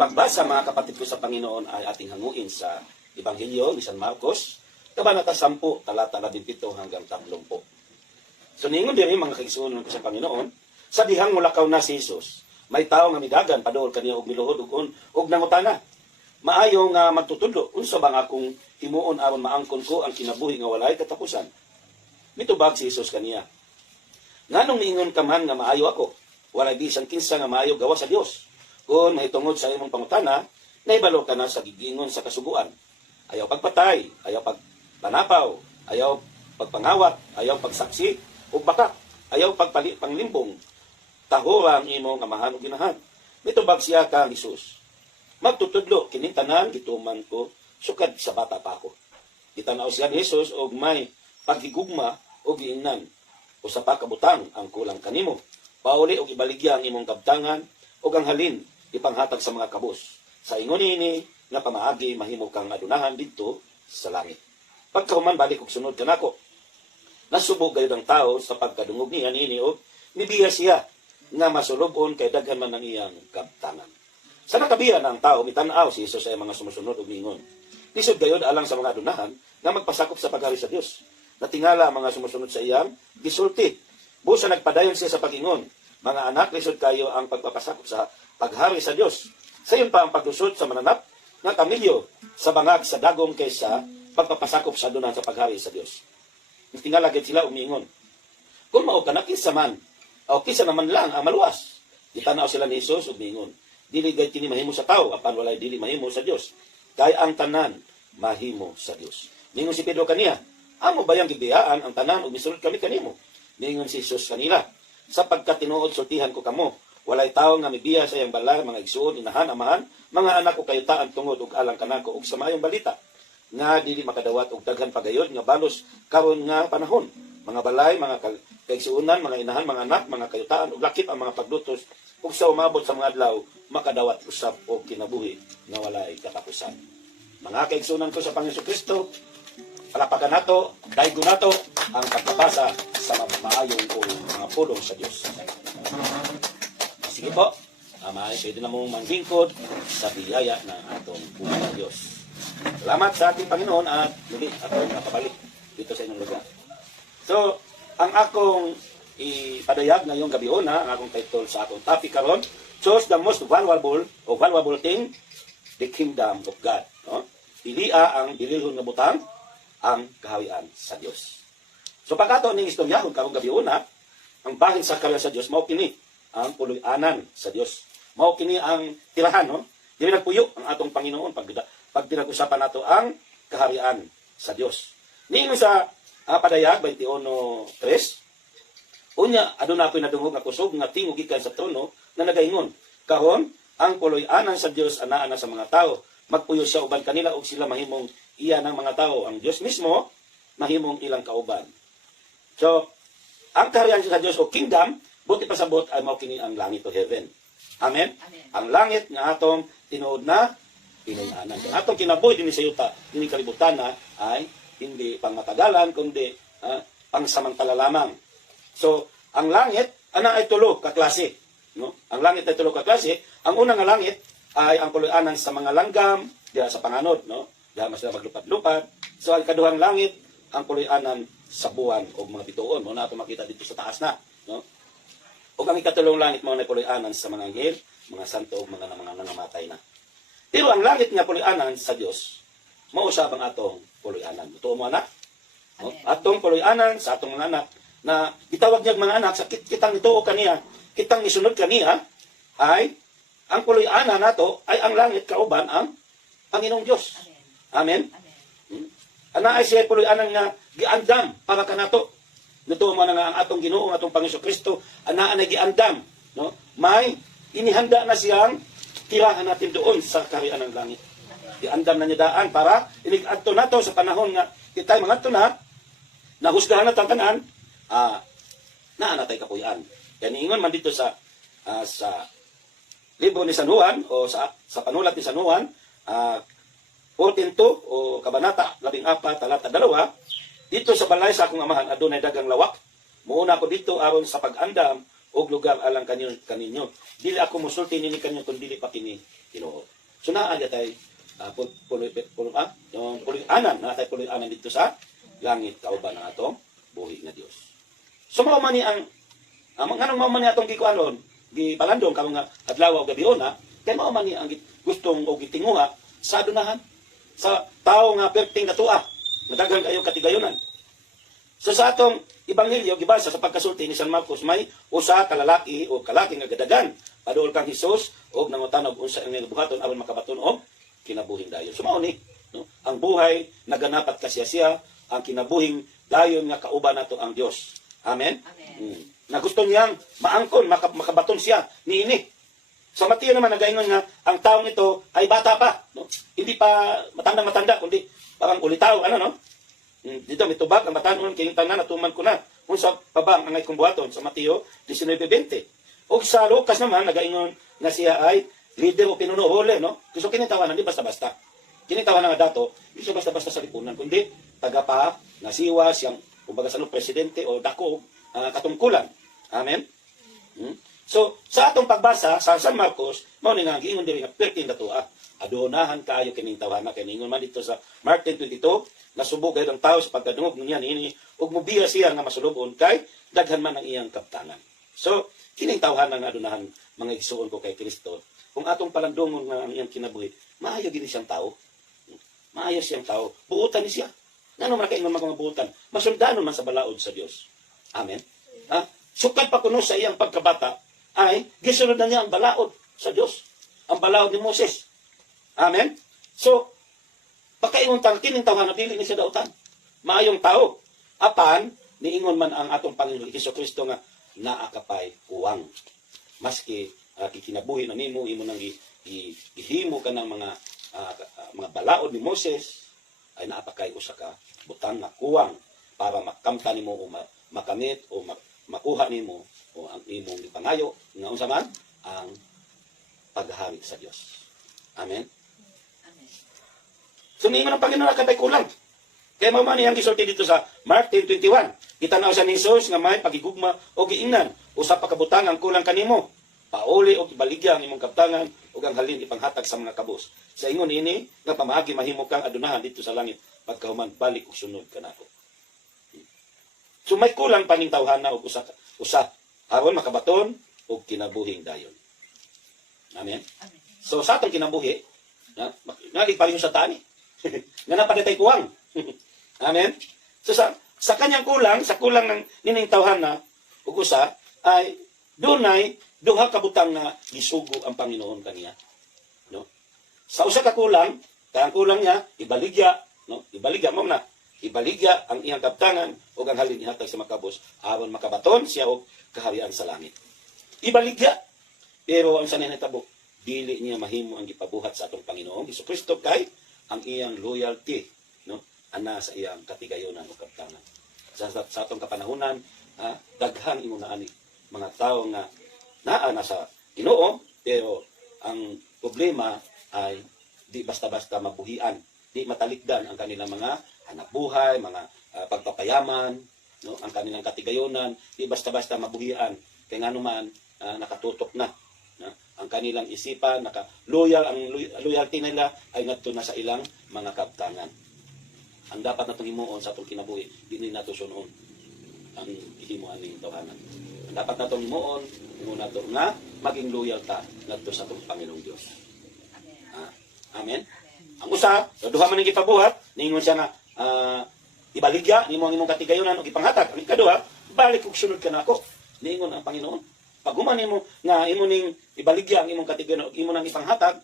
pagbasa mga kapatid ko sa Panginoon ay ating hanguin sa Ebanghelyo ni San Marcos, Kabanata 10, talata 17 hanggang 30. So ningon diri mga kaigsuonon ko sa Panginoon, sa dihang mulakaw na si Jesus, may tao nga midagan padol kaniya og miluhod og nangutana. Maayo nga magtutudlo, unsa bang akong himuon aron maangkon ko ang kinabuhi nga walay katapusan? Mitubag si Jesus kaniya. Nganong miingon ka man nga maayo ako? Walay bisan kinsa nga maayo gawa sa Dios. Kung mahitungod sa imong pangutana, naibalo ka na sa gigingon sa kasuguan. Ayaw pagpatay, ayaw pagpanapaw, ayaw pagpangawat, ayaw pagsaksi, ug baka, ayaw panglimbong, tahurang imong amahan ug ginahan. Mitubag siya kang Jesus. Magtutudlo, kining tanan, gituman ko, sukad sa bata pa ako. Gitanaw siya ni Jesus, og may paghigugma o giingnan, o sa pakabutang ang kulang kanimo. Pauli og ibaligya ang imong kabtangan, o ang halin, ipanghatag sa mga kabos. Sa ingon ini, nga pamaagi, mahimo kang adunahan dito sa langit. Pagkahuman balik og sunod kanako, nasubog gayud ang tao sa pagkadungog niya niini og nibiya siya nga masulubon kay daghan man ang iyang kabtangan. Sa nakabiya ng tao, mitan-aw si Jesus ay mga sumusunod og mingon. Lisod gayud alang sa mga adunahan nga magpasakop sa paghari sa Dios. Natingala ang mga sumusunod sa iyang gisulti. Busa nagpadayon siya sa pagingon. Mga anak, lisod kayo ang pagpapasakop sa paghari sa Dios. Sayon pa ang paglusot sa mananap nga kamilyo sa bangag sa dagom kaysa pagpapasakop sa adunan sa paghari sa Dios. Natingala gid sila umingon. Kung mao ka na kinsa man, o kinsa naman lang ang maluwas. Gitanaw sila ni Jesus ug mingon. Dili gayud kini mahimo sa tao apan walay dili mahimo sa Dios. Kay ang tanan mahimo sa Dios. Mingon si Pedro kaniya, amo bayang gibiyaan ang tanan ug misulod kami kanimo. Mingon si Jesus kanila, sapagkat tinuod sultihan ko kamo, walay tawo nga mibiya sa iyang balar, mga igsuon, inahan, amahan, mga anak ko kayutaan tungod ug alang kanako ug sa maayong balita nga dili makadawat og daghan pagayod nga balos karon nga panahon. Mga balay, mga kaigsuonan, mga inahan, mga anak, mga kayutaan ug lakip ang mga paglutos ug sa umabot sa mga adlaw makadawat usab og kinabuhi nga walay katapusan. Mga kaigsuonan ko sa Panginoon Kristo, palapagan nato, daygo nato ang pagpapasa sa maayong o mga pulong sa Dios. Sige po, pwede na mong manglingkod sa biyaya ng atong punong Diyos. Salamat sa ating Panginoon at muli atong nakabalik dito sa inyong lugar. So, ang akong ipadayag ngayong gabi na, ang akong title sa akong topic karon, choose the most valuable thing, the kingdom of God. No? Pilia ang bililhon nga butang, ang kahawian sa Diyos. So, pagkato ning istoryahon karong gabi na, ang bahin sa kahawian sa Diyos, mao kini ang puloy-anan sa Diyos. Mao kini ang tirahan, no? Dili nagpuyo ang atong Panginoon pag pinag-usapan nato ang kaharian sa Diyos. Ningon sa padayag 21:3, unya aduna ako'y nadungog nga kusog nga tingog gikan sa trono na nagaingon, kahon ang puloy-anan sa Diyos anaa na sa mga tao, magpuyo siya uban kanila ug sila mahimong iya ng mga tao. Ang Diyos mismo mahimong ilang kauban. So, ang kaharian sa Diyos o kingdom, buti pasabot ay mao kini ang langit o heaven. Amen? Amen. Ang langit nga atong tinuod na pinuy-anan. Ang atong kinabuhi din sa yuta, din kalibutan na ay hindi pangmatagalan kundi pangsamantala lamang. So, ang langit ana ay tulo ka klase, no? Ang langit ay tulo ka klase. Ang unang nga langit ay ang puloy-anan sa mga langgam, diha sa panganod, no? Diha mas sila maglupad-lupad. So, ang kaduhang langit ang puloy-anan sa buwan o mga bituon. Mo na ato makita dito sa taas na, no? O ang ikatulong langit mo na puloy-anan sa mga anghel, mga santo, mga nangamatay na. Pero ang langit nga puloy-anan sa Dios, mao siya ang atong puloy-anan. Tuo mo anak? No? Atong puloy-anan sa atong mga anak na gitawag niya mga anak sa kitang ituo kaniya, kitang isunod kaniya ay ang puloy-anan nato ay ang langit kauban ang Panginoong Dios. Amen. Amen. Ana ay siya puloy-anan nga giandam para kanato. Nutuo mo na nga ang atong Ginoo, ang atong Panginoon Kristo, ana na giandam, no? May inihanda na siyang tirahan natin doon sa kaharian ng langit. Giandam na niya daan para inig-adto nato sa panahon nga kitay mga adto na nahusgahan na tanan, naa tay kapuy-an. Kaya niingon man dito sa libro ni San Juan o sa panulat ni San Juan, 14:2 o kabanata 14 talata 2, dito sa balay sa akong amahan adunay dagang lawak. Muuna ko dito aron sa pag-andam og lugar alang kaninyo. Dili ako musulti nini kanyo kun dili pa kini Ginoo. So naa tay yung pulig-anan na tay pulig-anan dito sa langit kauban ng atong buhi nga Dios. So mao man ni ang nganong mao man ni atong gikuanon, gipalandong kamo nga adlaw ug gabiona, kay mao man ni ang gustong o gitinguha sa adunahan sa tao nga perting natua, madaghan kayo katigayonan. So sa atong ebanghelyo gibasa sa pagkasulti ni San Marcos, may usa ka lalaki o kalaki nga gadagan paduol kang Hesus og nangutan og unsa ang buhaton aron makabaton og kinabuhing dayon. So mao ni, no? Ang buhay naganapat kasya ang kinabuhing dayon nga kauban nato ang Dios. Amen. Amen. Na gusto niyang maangkon makabaton siya niini. Sa Mateo naman nagaingon nga ang taong ito ay bata pa, no? Hindi pa matanda kundi parang ulitaw no? Dito mitubag ang batanon kay tanan natuman ko na. Unsa pa ba ang angay kong buhaton sa Mateo 19:20. Og sa Lucas naman nagaingon nga siya ay leader o pinunuhuli, no? Gusto kinitawanan di basta-basta. Kinitawanan nga dato, di siya basta-basta sa lipunan kundi taga pa nasiwa siyang kumbaga sa presidente o dako katungkulan. Amen. So sa atong pagbasa sa San Marcos mao ni nga giingon diri nga perting datua. Adonahan kayo kining tawhana kay ningon man dito sa Mark 10:22 nasubok gayud ang tao sa pagkadungog niya niini ug mobiya siya nga masulubon kay daghan man ang iyang kabtangan. So kining tawhana nga adonahan mga igsuon ko kay Kristo, kung atong palandungon nga ang iyang kinabuhi, maayo gid siyang tao. Maayo siyang tao. Buutan ni siya. Ngano man kay mga buutan? Masundanon man sa balaod sa Dios. Amen. Ha? Sukad pa kuno sa iyang pagkabata ay gisunod na niya ang balaod sa Dios. Ang balaod ni Moses. Amen. So pakaingon tang kining tawhana dili ni siya dautan. Maayong tao. Apan niingon man ang atong Panginoon Jesucristo nga naakapay uwang. Maski kikinabuhi na nimo imo nang ihimo ka ng mga balaod ni Moses ay naapakay usa ka butang nga kuwang para makamta nimo o makamit o makuha nimo o ang imong gipangayo nga unsa man ang paghari sa Dios. Amen. So niingon ang Panginoon nakapay kulang. Kaya mao man iyang gisulti dito sa Mark 10:21. Gitanaw sa ni Jesus nga may pagigugma o giingnan usa pa ka butang ang kulang kanimo. Pauli o ibaligya ang imong kabtangan ug ang halin ipanghatag sa mga kabus. Sa ingon ini nga pamaagi mahimo kang adunahan dito sa langit pagkahuman balik ug sunod kanako. So may kulang paning tawhana og usa aron makabaton og kinabuhing dayon. Amen. So sa atong kinabuhi, nagpareho sa tani. Nga napadatay kuwang. Amen. So sa kanyang kulang, sa kulang ng nining tawhana ug usa ay dunay duha ka butang na gisugo ang Panginoon kaniya. No? Sa usa ka kulang, kaya ang kulang niya ibaligya, no? Ibaligya mo na. Ibaligya ang iyang kabtangan ug ang halin ihatag sa makabos aron makabaton siya og kaharian sa langit. Ibaligya. Pero ang sanay natabo, dili niya mahimo ang gipabuhat sa atong Panginoon Jesucristo kay ang iyang loyalty, no? Ana sa iyang katigayonan o kabtangan. Sa atong kapanahunan, daghan imo na ani mga tao nga naa na sa Ginoo, pero ang problema ay di basta-basta mabuhian, di matalikdan ang kanilang mga hanapbuhay, mga pagpapayaman, no? Ang kanilang katigayonan, di basta-basta mabuhian, kaya nga naman nakatutok na. Ang kanilang isipan, loyal, ang loyalty nila ay ngadto na sa ilang mga kabtangan. Ang dapat natong himuon sa atong kinabuhi, dili nato sunon ang himuan ning tawhanan. Ang dapat natong himuon, nato nga maging loyal ta ngadto sa atong Panginoong Dios. Amen. Ang usa, duha man ning gipabuhat, ningon siya nga ibaligya nimo ang imong katigayonan ug ipanghatag. Ang ikaduha, balik ug sunod ka nako. Ningon ang Panginoon. Pag human nimo nga imo ning ibaligya ang imong katigayonan ug imo nang ipanghatag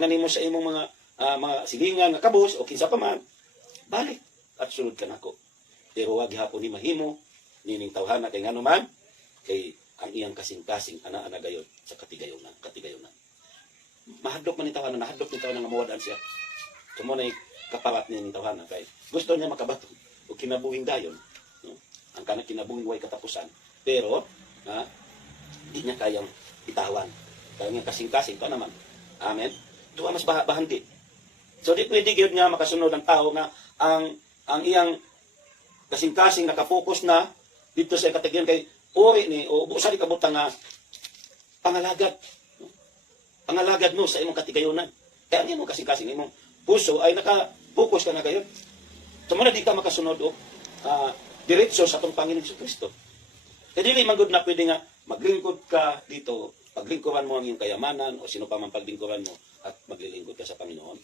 na nimo sa imong mga silingan nga kabus o kinsa pa man, balik at sunod ka nako. Pero wag hapon ni mahimo nining tawhana kay ngano man kay ang iyang kasing-kasing ana gayon sa katigayonan. Mahadlok man ni tawhana, nahadlok ni tawhana nga mawadaan siya. Kamo na kaparat nining tawhana kay gusto niya makabaton og kinabuhing dayon, no? Ang kanang kinabuhing way katapusan. Pero di niya kayang itawan. Kaya nga kasing-kasing pa naman. Amen. Duha mas bahandi. So di pwede gyud nga makasunod ang tao nga ang iyang kasing-kasing nakapokus na dito sa katigayon kay uri ni o busa di kabutang nga pangalagad. No? Pangalagad mo sa imong katigayunan. Kaya ang imong kasing-kasing imong puso ay naka-focus ka na kayo. So muna di ka makasunod o diretso sa atong Panginoon Kristo. Kaya dili man gud na pwede nga maglingkod ka dito, paglingkuran mo ang iyong kayamanan o sino pa man paglingkuran mo at maglilingkod ka sa Panginoon.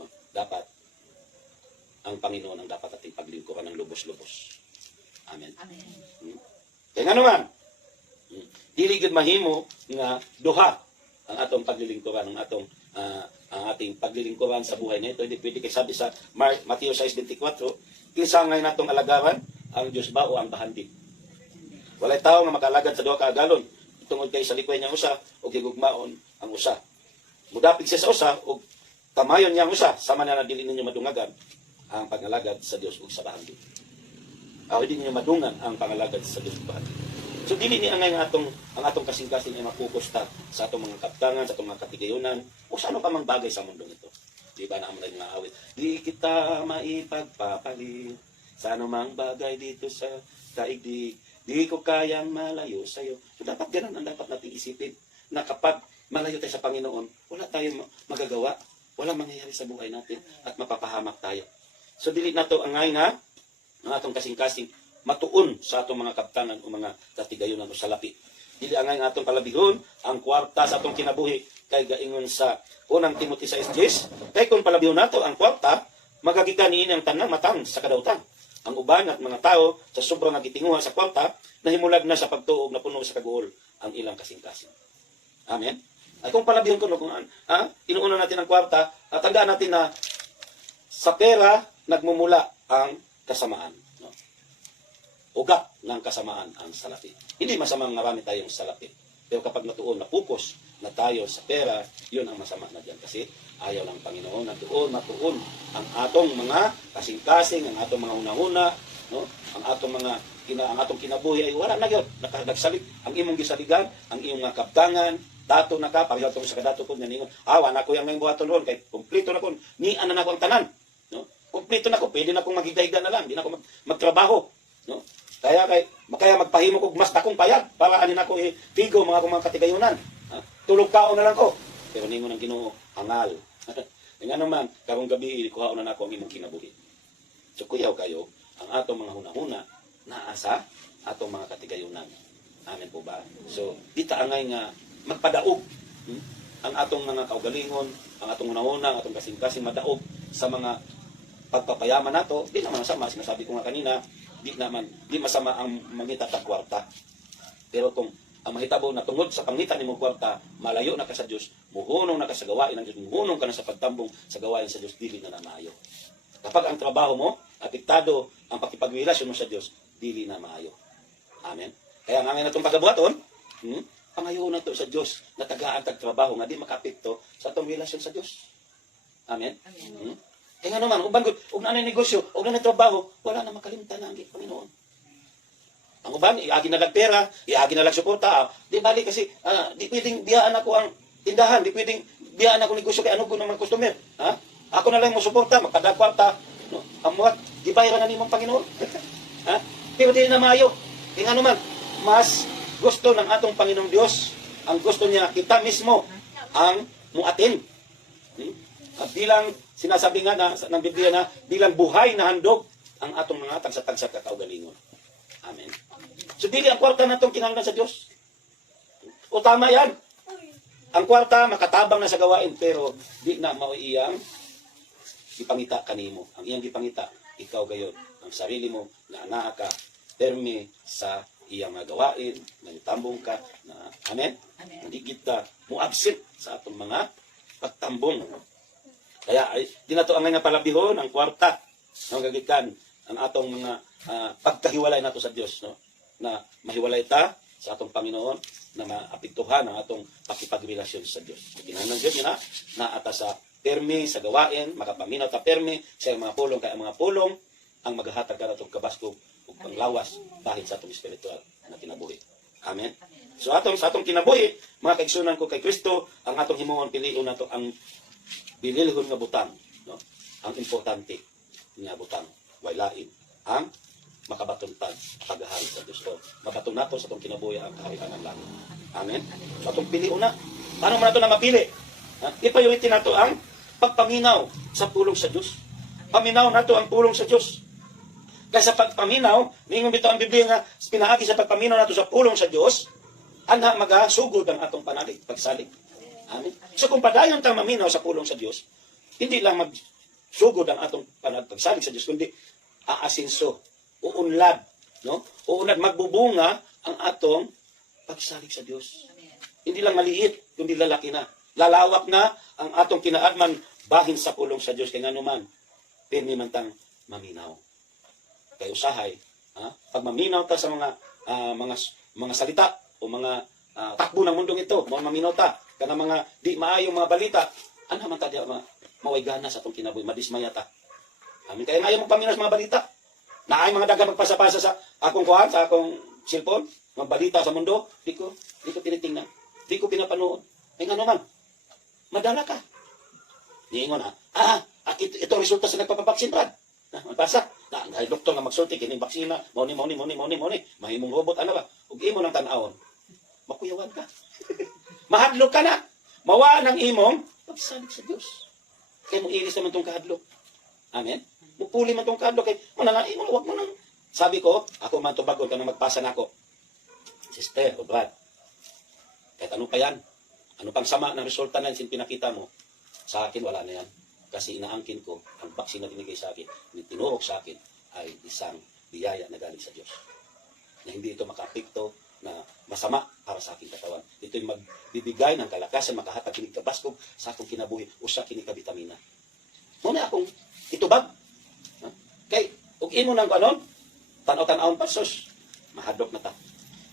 No? Dapat ang Panginoon ang dapat ating paglingkuran ng lubos-lubos. Amen. Amen. Kaya nga naman, dili gud mahimo nga duha ang atong paglilingkuran, ang ating paglilingkuran sa buhay nito. Hindi pwede kay sabi sa Mateo 6:24, kinsa ngay natong alagaran ang Dios ba o ang bahandi. Walay tao nga makalagad sa duha ka agalon tungod kay sa likoy niya usa o gigugmaon ang usa. Mudapig siya sa usa o kamayon niya ang usa, sama na dili ninyo madungagan ang pangalagad sa Dios ug sa bahandi. Hindi ninyo madungan ang pangalagad sa Dios ug bahandi. So dili ni angay nga ang atong kasing-kasing ay mapokus ta sa atong mga kaptangan, sa atong mga katigayunan o sa ano pa mang bagay sa mundo nito. Di ba na mga awit? Di kita maipagpapalit sa anumang bagay dito sa daigdig. Di ko kayang malayo sa iyo. So dapat ganun ang dapat nating isipin na kapag malayo tayo sa Panginoon, wala tayong magagawa, walang mangyayari sa buhay natin at mapapahamak tayo. So dili nato angay nga ang atong kasing-kasing matuon sa atong mga kaptanan o mga katigayunan o salapi. Dili angay nga atong palabihon ang kwarta sa atong kinabuhi kay gaingon sa unang Timothy 6:10, kay kung palabihon nato ang kwarta, magagikan niini ang tanang matang sa kadautan. Ang uban at mga tao sa sobrang nagitinguha sa kwarta, nahimulag na sa pagtuog na puno sa kaguol ang ilang kasing-kasing. Amen? At kung palabihon ko, kung inuuna natin ang kwarta, tandaan natin na sa pera, nagmumula ang kasamaan. No? Ugat ng kasamaan ang salapi. Hindi masamang marami tayong salapi. Pero kapag natuon, napupos na tayo sa pera, yun ang masama na diyan. Kasi ayaw ng Panginoon na matuon ang atong mga kasing-kasing, ang atong mga una-una, no? ang atong kinabuhi ay wala na gyud. Nagsalig ang imong gisaligan, ang imong mga kaptangan, dato na ka, pareho sa kadato ko nga ningon, wala ko yang may buhaton ron kay kumpleto na ko, ni ana na ko ang tanan. No? Kumpleto na ko, pwede na akong magigayda na lang, di na ako magtrabaho. No? Kaya magpahimo ko mas dakong payag para anin ako ipigo mga katigayunan. Tulog kaon na lang ko. Pero ningon ang Ginoo, hangal. Nga naman, karong gabi, kuhaon na ako ang imong kinabuhi. So kuyaw kayo, ang atong mga hunahuna, naasa atong mga katigayunan. Amen po ba? So, di taangay nga magpadaog ang atong mga kaugalingon, ang atong hunahuna, ang atong kasing-kasing madaog sa mga pagpapayaman nato. Di naman masama, sinasabi ko nga kanina, di masama ang mangita sa kwarta. Pero kung ang mahitabo na tungod sa pangitan ni mong kwarta, malayo na ka sa Diyos, muhunong na ka sa gawain ng Diyos, muhunong ka na sa pagtambong sa gawain sa Diyos, dili na maayo. Kapag ang trabaho mo, apektado ang pakipagrelasyon mo sa Diyos, dili na maayo. Amen? Kaya nga ngayon na itong pagkabuhaton, pangayo na ito sa Diyos, na tagaan tagtrabaho nga di makapekto sa itong relasyon sa Diyos. Amen? Amen. Kaya nga naman, ug na negosyo, ug na trabaho, wala na makalimtan na ang Panginoon. Ang uban, iagi na lang pera, iagi na lang suporta. Di bali kasi, di pwedeng biyaan ako ang tindahan, di pwedeng biyaan ako negosyo kay ano ko naman customer. Ako na lang mo suporta, magpadagkwarta. No? Amuat, di bayaran na ni mong Panginoon. Pero di na maayo. Kaya nga naman, mas gusto ng atong Panginoong Diyos, ang gusto niya, kita mismo ang muatin. At bilang sinasabi nga ng Biblia na bilang buhay na handog ang atong mga tagsa-tagsa kakaugalingon. Amen. So dili ang kwarta natong kinahanglan sa Dios. O tama yan. Ang kwarta makatabang na sa gawain pero di na mao iyang gipangita kanimo. Ang iyang gipangita ikaw gayon ang sarili mo na anaa ka permi sa iyang mga gawain, nagtambong ka na amen. Hindi kita mo absent sa atong mga pagtambong. Kaya di na to ang nga palabihon ang kwarta ang gagikan ang atong mga pagkahiwalay nato sa Dios, no? Na mahiwalay ta sa atong Panginoon na maapektuhan ang atong pakipagrelasyon sa Dios. Kinahanglan gyud na ata sa permi sa gawain, makapaminaw ta permi sa mga pulong kay ang mga pulong ang maghatag kanatong kabaskog ug panglawas dahil sa atong espiritual na kinabuhi. Amen. So sa atong kinabuhi, mga kaigsunan ko kay Kristo, ang atong himuon pilion nato ang bililhon nga butang, no? Ang importante nga butang, way lain ang makabatuntag paghahari sa Dios. So, mabaton nato sa itong kinabuhi ang kaharian ng langit. Amen? So, itong pili una. Paano mo nato na mapili? I-priority nato ang pagpaminaw sa pulong sa Diyos. Paminaw nato ang pulong sa Diyos. Kaya sa pagpaminaw, ningon bito ang Biblia nga, pinaagi sa pagpaminaw nato sa pulong sa Diyos, anha magasugod ang atong panalig, pagsalig. Amen? So kung padayon tang maminaw sa pulong sa Diyos, hindi lang magsugod ang atong pagsalig sa Diyos, kundi aasinso, uunlad, no? Uunlad, magbubunga ang atong pagsalig sa Diyos. Hindi lang maliit, kundi lalaki na. Lalawak na ang atong kinaadman bahin sa pulong sa Diyos. Kaya nga naman, pirmi man tang maminaw. Kaya usahay, pag maminaw ta sa mga salita o mga takbo ng mundong ito, mga maminaw ta, kana mga di maayong mga balita, ano man ta di maway gana sa itong kinabuhi, madismaya ta. Amin. Kaya ngayon magpaminaw sa mga balita. Naay mga daga magpasa-pasa sa akong kuhan, sa akong cellphone, mga balita sa mundo, di ko tinitingnan. Di ko pinapanood. Ay nga naman, madala ka. Niingon ito resulta sa nagpapabaksin, Brad. Magpasa. Dahil doktor nga magsulti, kining baksina, mauni. Mahimong robot, ano ba? Ug imo ng tanawon. Makuyawan ka. Mahadlok ka na. Mawa ng imong pagsalig sa Diyos. Kaya mo ilis naman itong kahadlok. Amen? Mupuli man itong kahadlok. Kaya wag mo nang. Sabi ko, ako man tubagon ka na magpasa na ako. Sister o Brad, kahit ano pa yan, ano pang sama ng resulta na yung pinakita mo, sa akin wala na yan. Kasi inaangkin ko, ang baksin na binigay sa akin, tinuok sa akin, ay isang biyaya na galing sa Diyos. Na hindi ito makaapekto na masama para sa aking katawan. Ito'y magbibigay ng kalakasan, makahatag kinig kabaskog sa akong kinabuhi o sa kinig kabitamina. Muna akong itubag. Kay, ug imo nang kanon, tanaw-tanawon pa, sus, mahadlok na ta.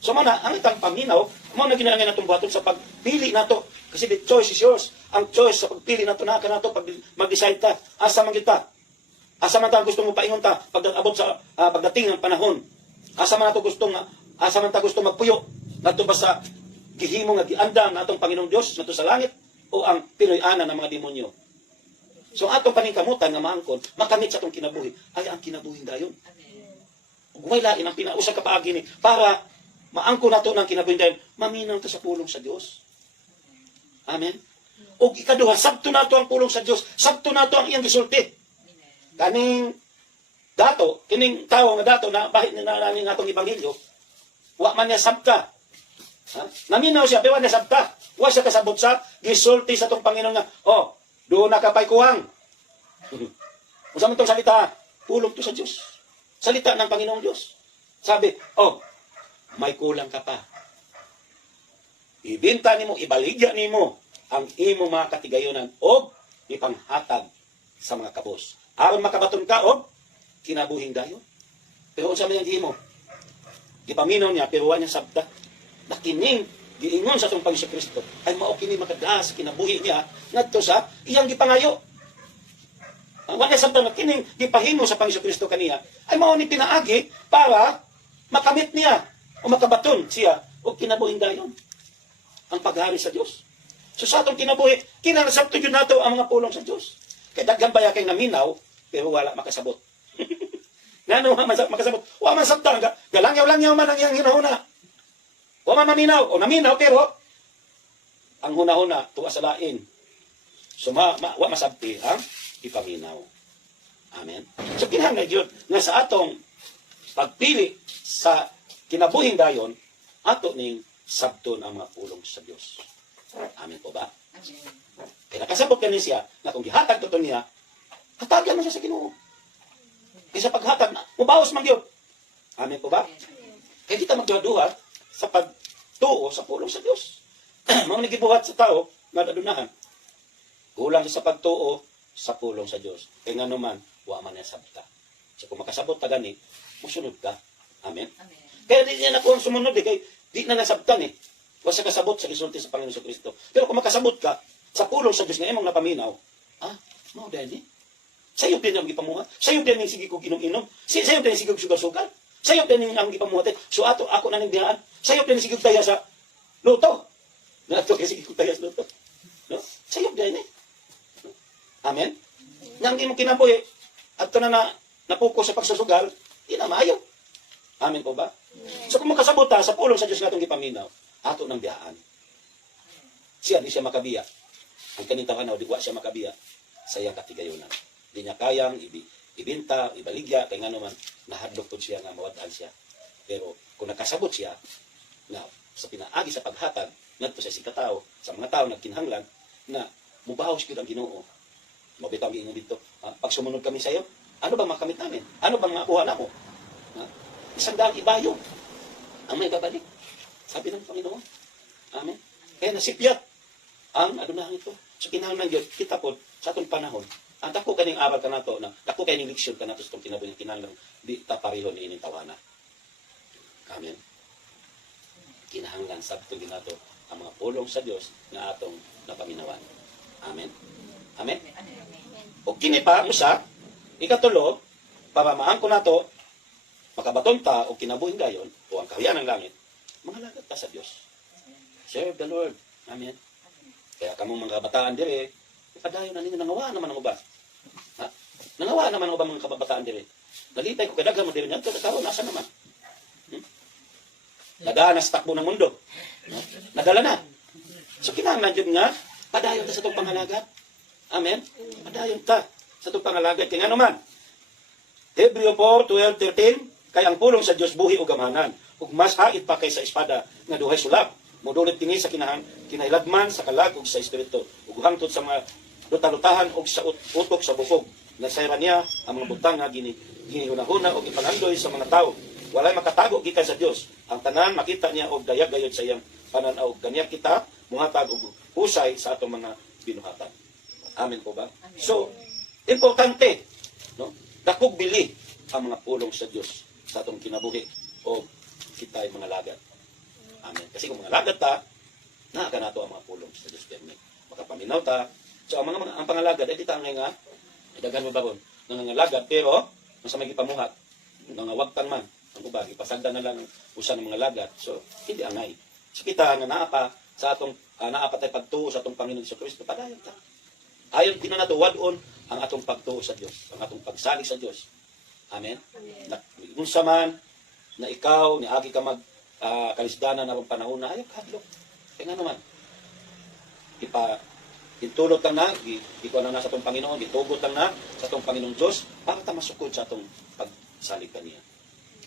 So mana, ang itang paminaw, mo na ginangin natong buhaton sa pagpili nato. Kasi the choice is yours. Ang choice sa pagpili nato na nato pag mag-decide ta. Asa man kita? Asa man ta gusto mo paingon ta pag abot sa pagdating ng panahon? Asa man ta gusto magpuyo? Nato ba sa gihimo nga giandam natong Panginoong Dios nato sa langit o ang pinoy-ana ng mga demonyo? So atong paningkamutan nga maangkon, makamit sa atong kinabuhi ay ang kinabuhi dayon. Ug may lain ang pinausa ka paagi ni para maangko nato ng kinabuhindayon, maminaw ta sa pulong sa Dios. Amen? O ikaduha, sabto nato ang pulong sa Dios, sabto nato ang iyang gisulti. Kaning dato, kining tao nga dato na bahit na naning atong ebanghelyo, wa man niya sabta. Naminaw siya, pero wa niya sabta. Wa siya kasabot sa gisulti sa tong Panginoon nga, doon na kapay kuwang. Kung sa itong salita, pulong to sa Diyos. Salita ng Panginoong Diyos. Sabi, may kulang ka pa. Ibinta nimo, ibaligya nimo ang imo mga katigayonan o ipanghatag sa mga kabos. Aron makabaton ka og kinabuhing dayon. Pero unsa man yang imo? Gipaminaw niya pero wa niya sabta. Nakining giingon sa atong Panginoon Kristo ay mao kini makadaas sa kinabuhi niya ngadto sa iyang gipangayo. Ang wa niya sabta nga kining gipahimo sa Panginoon Kristo kaniya ay mao ni pinaagi para makamit niya o makabaton siya o kinabuhing dayon. Ang paghari sa Diyos. So sa atong kinabuhi, kinasabto yun nato ang mga pulong sa Diyos. Kaya daghan baya kay naminaw, pero wala makasabot. Nano makasabot? Wa man sabta, galangyaw-langyaw man ang iyang hinahuna. Wa man maminaw, o naminaw, pero ang hunahuna, tuwa sa lain. So wa masabti ang ipaminaw. Amen. So kinahanglan yun, nga sa atong pagpili sa kinabuhing dayon, ato ning sabton ang mga pulong sa Diyos. Amen po ba? Amen. Kaya nakasabot ka siya na kung gihatag to niya, hatagan mo siya sa Ginoo. Kaya sa paghatag, mubawas man yun. Amen po ba? Kaya kita magduha-duha sa pagtuo sa pulong sa Diyos. Mga nagibuhat sa tao, nadadunahan. Kulang sa pagtuo sa pulong sa Diyos. Kaya nga naman, wa man niya sabta. So kung makasabot ka gani, musunod ka. Amen? Amen. Kaya di niya na kung sumunod kaya di na nasabtan Wa sa kasabot sa gisulti sa Panginoon sa Kristo. Pero kung makasabot ka sa pulong sa Diyos nga imong napaminaw, mao dahil sayo din ang gipamuhat. Sayo din ang sige ko ginom-inom. Sayo din ang sige ko sugal-sugal. Sayo din ang gipamuhat. So ako na ning biyaan. Sayo din ang sige ko taya sa luto. Nato kay sige ko taya sa luto. No? Sayo din Amen? Nang di mo kinabuhi, at na napuko sa pagsusugal, di na maayo. Amen po ba? So kung makasabot ta sa pulong sa Dios nga atong gipaminaw, ato nang biyaan. Siya di siya makabiya. Ang kaning tawhanaw di wa siya makabiya sa iyang katigayonan. Di niya kayang ibinta, ibaligya kay ngano man nahadlok pud siya nga mawad-an siya. Pero kung nakasabot siya na sa pinaagi sa paghatag ngadto sa sikataw sa mga tao nagkinahanglan na mubahaw gyud ang Ginoo. Mabitaw giingon dito, pag sumunod kami sa iyo, ano bang makamit namin? Ano bang makuha namo? Isang daang ibayo ang may babalik. Sabi ng Panginoon. Amen. Kaya nasipyat ang adunahan ito. So kinahanglan gyud kita pod sa atong panahon. Ang dako kaning aral ka nato na dako kaning leksyon ka nato sa itong kinabuhi kinahanglan di ta pareho ni ining tawana. Amen. Kinahanglan sabto ginato ang mga pulong sa Dios nga atong napaminawan. Amen. Amen. O kini pa usa ikatulo pamamaan ko nato makabaton ta o kinabuhing gayon o ang kahiyan ng langit mangalagad ta sa Dios. Serve the Lord. Amen. Kaya kamong mga kabataan dire padayon na ninyo nangawa naman ang uban. Ha? Nangawa naman ang uban mga kabataan dire. Nalipay ko kadaghan mo dire ngadto karon asa naman. Nadaan na sa takbo ng mundo. Nadala na. So kinahanglan jud nga padayon ta sa itong pangalagad. Amen. Padayon ta sa itong pangalagad kay ngano man. Hebreo 4:12-13 kay ang pulong sa Dios buhi ug gamhanan ug mas hait pa kaysa espada nga duhay sulab. Modulit kini sa kinahilagman sa kalag ug sa espiritu ug hangtod sa mga lutalutahan ug sa utok sa bukog. Nasayra niya ang mga butang nga ginihunahuna ug ipangandoy sa mga tao. Walay makatago gikan sa Dios. Ang tanan makita niya og dayag gayud sa iyang pananaw. Kaniya kita muhatag og husay sa atong mga binuhatan. Amen po ba? Amen. So, importante, no? Dakog bili ang mga pulong sa Dios sa atong kinabuhi o kita'y mga lagad. Amen. Kasi kung mga lagad ta, naaka nato ang mga pulong sa Dios permit. Makapaminaw ta. So, ang pangalagad ay kita nga daghan mo babon ng lagad pero sa may gipamuhat nga wagtang man ang ubag ipasagda na lang usa ng mga lagad. So, hindi angay. So, kita nga naa pa sa atong naa pa tay pagtuo sa atong Panginoon Hesus Kristo padayon ta. Ayon kina nato wadon ang atong pagtuo sa Dios, ang atong pagsalig sa Dios. Amen. Unsa man na ikaw ni agi ka mag kalisdanan na panahon na ayaw kadlok. Kaya nga naman itulot lang na ikaw na sa atong Panginoon, itugot lang na sa atong Panginoong Dios para ta masukod sa atong pagsalig kaniya.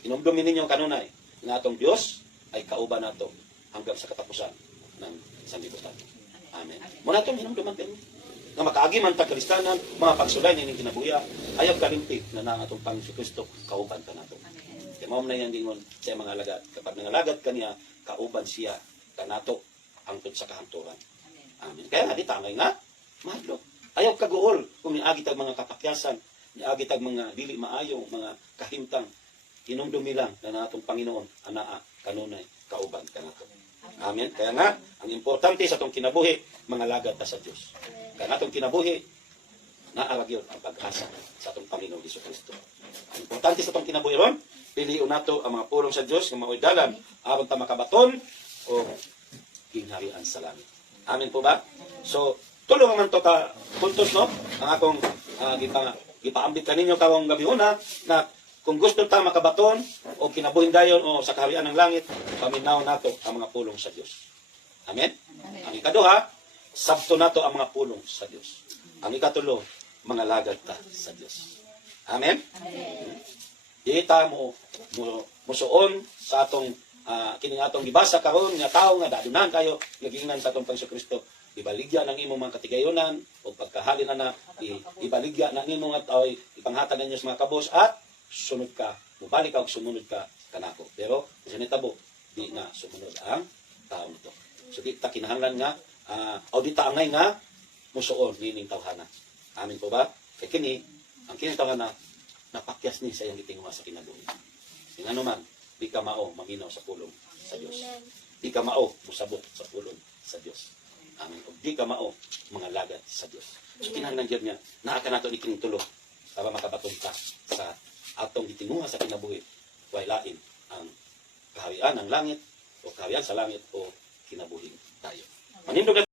Inumdumin ninyo kanunay na atong Dios ay kauban nato hanggang sa katapusan ng sanlibutan. Amen. Muna itong hinumduman din na makaagi man ta kristanan, mga pagsulay nining kinabuhi, ayaw kalimpig na ang atong Panginoon Kristo kauban ka nato. Kaya mao na yan dingon sa mga alagad. Kapag nangalagad kaniya, kauban siya kanato hangtod sa kahanturan. Amen. Kaya nga di tangay nga, mahadlok. Ayaw kaguol kung niagi tag mga kapakyasan, niagi tag mga dili maayo, mga kahimtang, inumdumi lang na natong Panginoon, anaa, kanunay, kauban ka nato. Amen. Kaya nga, ang importante sa itong kinabuhi, mga lagad ta sa Diyos. Kaya natong kinabuhi, naaragyon ang pag-asa sa itong Panginoon Hesus Kristo. Ang importante sa itong kinabuhi ron, piliun nato ang mga pulong sa Diyos, ng mga dalan, aron ta makabaton, o gingharian sa langit. Amen po ba? So, tulong naman to ka puntos, no? Ang akong gipaambit kaninyo kawang gabi una, na kung gusto ta makabaton o kinabuhin dayon o sa kaharian ng langit, paminaw nato ang mga pulong sa Dios. Amen? Amen. Ang ikaduha, sabto nato ang mga pulong sa Dios. Ang ikatulo, mga lagad ta sa Dios. Amen? Amen. Ita mo musuon sa atong kining atong gibasa karon nga tawo nga dadunan kayo nagingnan sa atong Panginoon Kristo. Ibaligya ng imong mga katigayonan o pagkahalin na ibaligya ng imong at ipanghatag ninyo sa mga kabos at sunod ka, mubalik ka o sumunod ka kanako. Pero, sa nitabo, di na sumunod ang tao nito. So, di ta kinahanglan nga, o di ta angay nga, musuon, nining tawhana. Amin po ba? Kaya kini, ang kining tawhana, napakyas ni sa iyang gitinguha sa kinabuhi. Yung ano man, di ka mao, maminaw sa pulong sa Diyos. Di ka mao, musabot sa pulong sa Diyos. Amin po. Di ka mao, mga lagad sa Diyos. So, kinahanglan dyan nga, naaka nato ni kining tulo, para makabaton ka sa atong gitinguha sa kinabuhi, wailain ang kaharian ng langit o kaharian sa langit o kinabuhi tayo. Manindog na